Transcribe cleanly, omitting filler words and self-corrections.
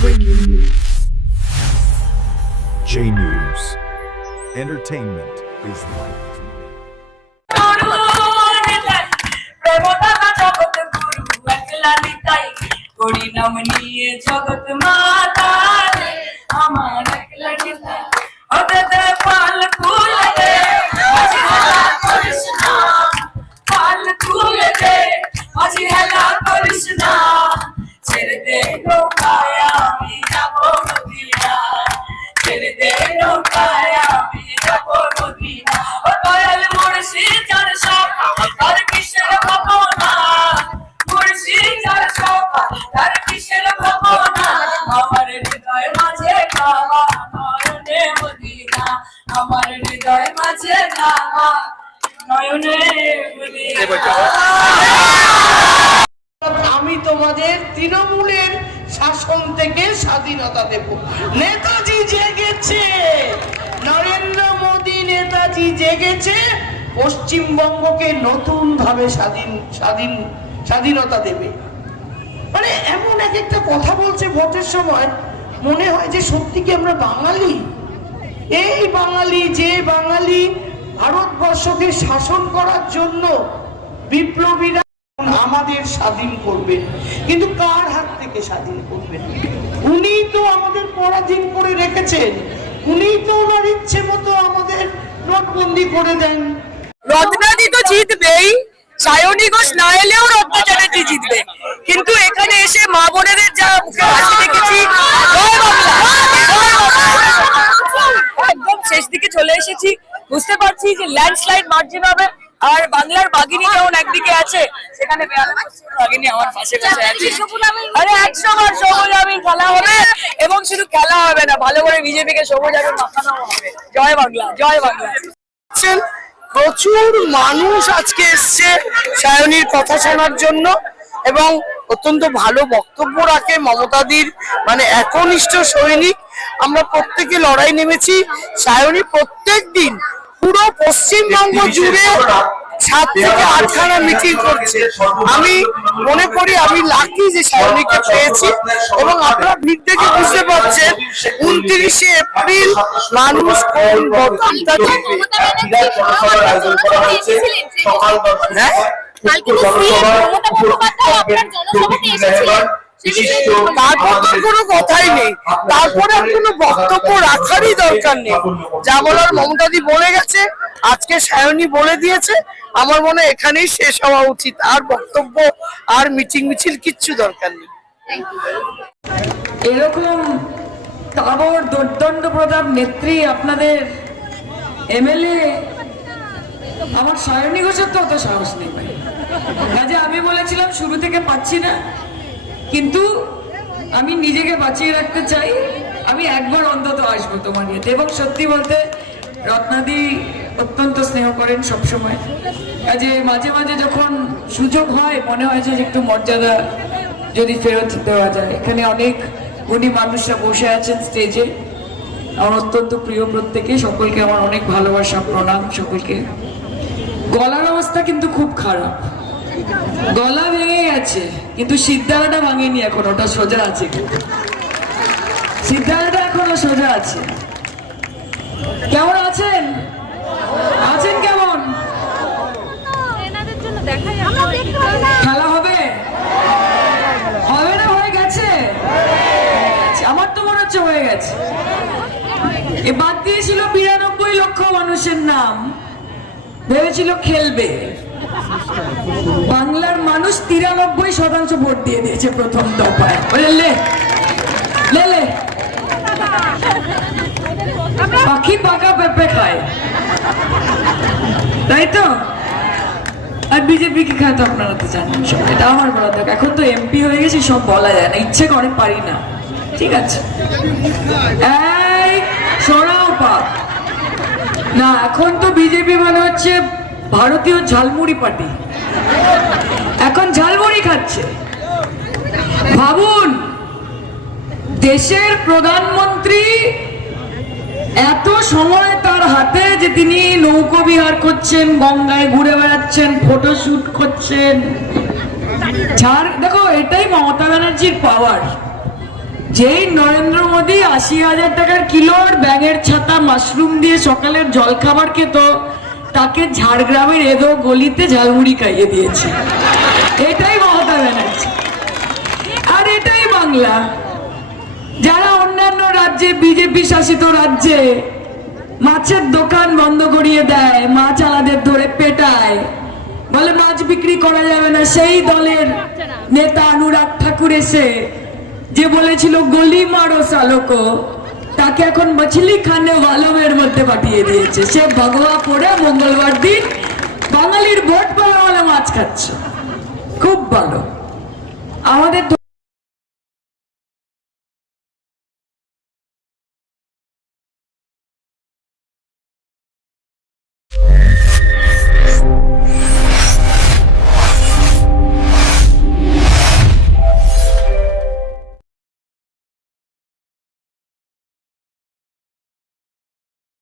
Breaking news. J News. Entertainment is right. হরিনাম নিয়ে জগৎ মাতা রে আমার একলা নিতা ওদের পাল খুলে দে আজি হেলা করিস না পাল খুলে দে আজি হেলা করিস না ছেড়ে দে নৌকায় আমি যাবো মদিনা ছেড়ে দে নৌকায় আমি যাবো মদিনা ও দয়াল মুর্শিদ যার সব আর কিসের ভাবনা মুর্শিদ যার সব তার কিসের ভাবনা আমার হৃদয় মাঝে কাবা নয়নে মদিনা আমার হৃদয় মাঝে কাবা নয়নে মদিনা আমি তোমাদের তৃণমূলের শাসন থেকে স্বাধীনতা দেব। নেতাজি জেগেছে, নরেন্দ্র মোদী নেতাজি জেগেছে, পশ্চিমবঙ্গকে নতুন ভাবে স্বাধীনতা দেবে। মানে এমন এক একটা কথা বলছে ভোটের সময়, মনে হয় যে সত্যি কি আমরা বাঙালি? এই বাঙালি, যে বাঙালি ভারতবর্ষকে শাসন করার জন্য বিপ্লবীরা আমাদের স্বাধীন করবেন, কিন্তু কার হাত থেকে স্বাধীন করবেন? উনি তো আমাদের পরাধীন করে রেখেছেন, উনি তো ওনার ইচ্ছে মতো আমাদের নোটবন্দি করে দেন। রত্নাদি তো জিতবেই, সায়নী ঘোষ না এলেও রত্না চ্যাটার্জি জিতবে, কিন্তু এখানে এসে মা বোনেদের যা মুখে হাসি দেখেছি, একদম শেষ দিকে চলে এসেছি, বুঝতে পারছি যে ল্যান্ডস্লাইড মার্জিন হবে। আর বাংলার বাগিনী যেমন একদিকে আছে, সেখানে বাগিনী আমার পাশে বসে আছে। আরে 100 বার সবুজ আবির খেলা হবে, এবং শুধু খেলা হবে না, ভালো করে বিজেপিকে সবুজ আবির মাখানো হবে। জয় বাংলা, জয় বাংলা। প্রচুর মানুষ আজকে এসছে সায়নীর কথা শোনার জন্য, এবং অত্যন্ত ভালো বক্তব্য রাখে মমতাদির, মানে একনিষ্ঠ সৈনিক। আমরা প্রত্যেকে লড়াই নেমেছি। সায়নী প্রত্যেক দিন পুরো পশ্চিমবঙ্গ জুড়ে 7 থেকে 8খানা মিটিং করছে। আমি মনে করি আমি লাকি যে সায়নীকে পেয়েছি, এবং আপনারা ভিড় দেখে বুঝতে পারছেন 29শে এপ্রিল মানুষ কোন ভোটটা দিবে। তারপর তো কোনো কথাই নেই, তারপরে কোনো বক্তব্য রাখারই দরকার নেই। যা বলার মমতাদি বলে গেছে, আজকে সায়নী বলে দিয়েছে। আমার মনে হয় এখানেই শেষ হওয়া উচিত, আর বক্তব্য আর মিছিল কিচ্ছু দরকার নেই। এরকম তাবড় দুর্দণ্ড প্রতাপ নেত্রী আপনাদের এমএলএ, আমার সায়নী ঘোষের তো অত সাহস নেই ভাই। কাজে আমি বলেছিলাম শুরু থেকে পাচ্ছি না, কিন্তু আমি নিজেকে বাঁচিয়ে রাখতে চাই। আমি একবার অন্তত আসবো তোমার ইয়েতে। এবং সত্যি বলতে রত্নাদি অত্যন্ত স্নেহ করেন সবসময়, কাজে মাঝে মাঝে যখন সুযোগ হয় মনে হয় যে একটু মর্যাদা যদি ফেরত দেওয়া যায়। এখানে অনেক গুণী মানুষরা বসে আছেন স্টেজে, আমার অত্যন্ত প্রিয় প্রত্যেকে, সকলকে আমার অনেক ভালোবাসা, প্রণাম সকলকে। গলার অবস্থা কিন্তু খুব খারাপ, গলা ভেঙে গেছে, কিন্তু সিদ্ধারাটা ভাঙেনি এখন, ওটা সোজা আছে। সিদ্ধারাটা এখনো সোজা আছে। কেমন আছেন? আছেন কেমন? খেলা হবে? হবে না? হয়ে গেছে? আমার তো মনে হচ্ছে হয়ে গেছে। এ বাদ দিয়েছিল 92 লক্ষ মানুষের নাম, ভেবেছিল খেলবে। বাংলার মানুষ 93% ভোট দিয়ে দিয়েছে প্রথম দফায়। লে লে লে পাখি পাকা পেঁপে খায়, তাই তো? আর বিজেপি কি খায় তো আপনারা তো জানেন সব। এটা আমার বলা দরকার, এখন তো এমপি হয়ে গেছি, সব বলা যায় না, ইচ্ছে করে পারি না। ঠিক আছে, এই সরাও পাপ না। এখন তো বিজেপি মানে হচ্ছে ভারতীয় ঝালমুড়ি পার্টি, এখন ঝালমুড়ি খাচ্ছে। ভাবুন, দেশের প্রধানমন্ত্রী এত সময় তার হাতে যে তিনি নৌকো বিহার করছেন, গঙ্গায় ঘুরে বেড়াচ্ছেন, ফটোশুট করছেন। দেখো, এটাই মমতা ব্যানার্জির পাওয়ার। যেই নরেন্দ্র মোদী ৮০,০০০ টাকার কিলোর ব্যাঙের ছাতা মাশরুম দিয়ে সকালের জলখাবার খেত, তাকে ঝাড়গ্রামের এদো গলিতে ঝালমুড়ি খাইয়ে দিয়েছে। এটাই মমতা ব্যানার্জি, আর এটাই বাংলা। যারা অন্যান্য রাজ্যে, বিজেপি শাসিত রাজ্যে মাছের দোকান বন্ধ করিয়ে দেয়, মাছ আলাদের ধরে পেটায়, বলে মাছ বিক্রি করা যাবে না, সেই দলের নেতা অনুরাগ ঠাকুর এসে যে বলেছিল গলি মারো সালোকো, তাকে এখন মছলি খানে ওয়ালমের মধ্যে পাঠিয়ে দিয়েছে। সে ভগবা পড়ে মঙ্গলবার দিন বাঙালির ভোট পাওয়া মাছ খাচ্ছে। খুব ভালো। আমাদের